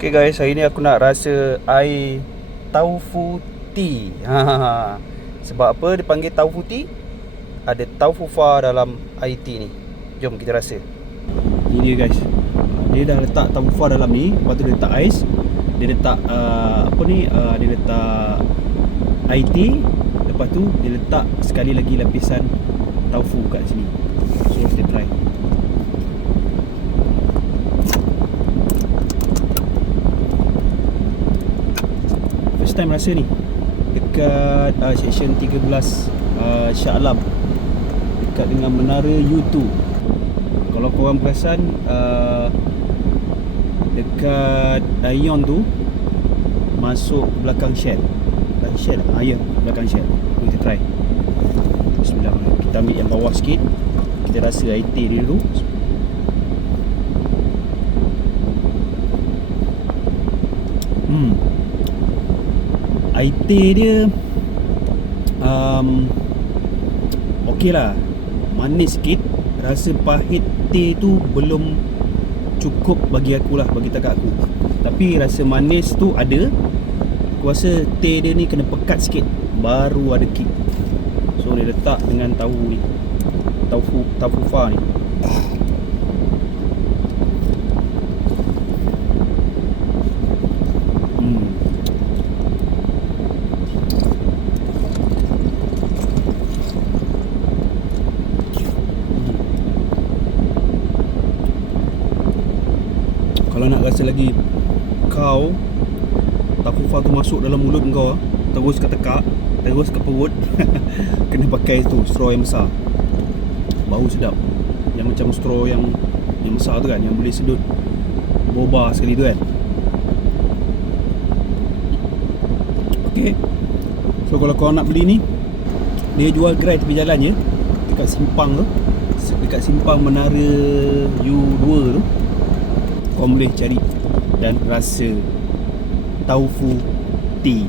Okay guys, hari ni aku nak rasa air taufu tea. Sebab apa dia panggil taufu tea? Ada taufufa dalam air tea ni. Jom kita rasa. Ni dia guys. Dia dah letak taufufa dalam ni, lepas tu dia letak ais. Dia letak dia letak air tea. Lepas tu dia letak sekali lagi lapisan taufu kat sini. So kita try. First time rasa ni dekat section 13 Shah Alam, dekat dengan menara U2. Kalau korang perasan dekat Ion tu masuk belakang Shell. Ya, belakang Shell. Kita try. Bismillahirrahmanirrahim. Kita ambil yang bawah sikit. Kita rasa air tea dia dulu. Air tea dia okey lah, manis sikit. Rasa pahit tea tu belum cukup bagi aku lah, bagi takak aku. Tapi rasa manis tu ada. Aku rasa tea dia ni kena pekat sikit baru ada kick. So dia letak dengan tahu ni, taufufa ni. Kalau nak rasa lagi kau taufufa tu masuk dalam mulut kau, terus ke tekak, terus ke perut, kena pakai tu straw yang besar. Bau sedap. Yang macam straw yang besar tu kan, yang boleh sedut boba sekali tu kan. Okay, so kalau korang nak beli ni, dia jual gerai tepi jalan je, dekat simpang tu, dekat simpang menara U2 tu. Korang boleh cari dan rasa taufu tea.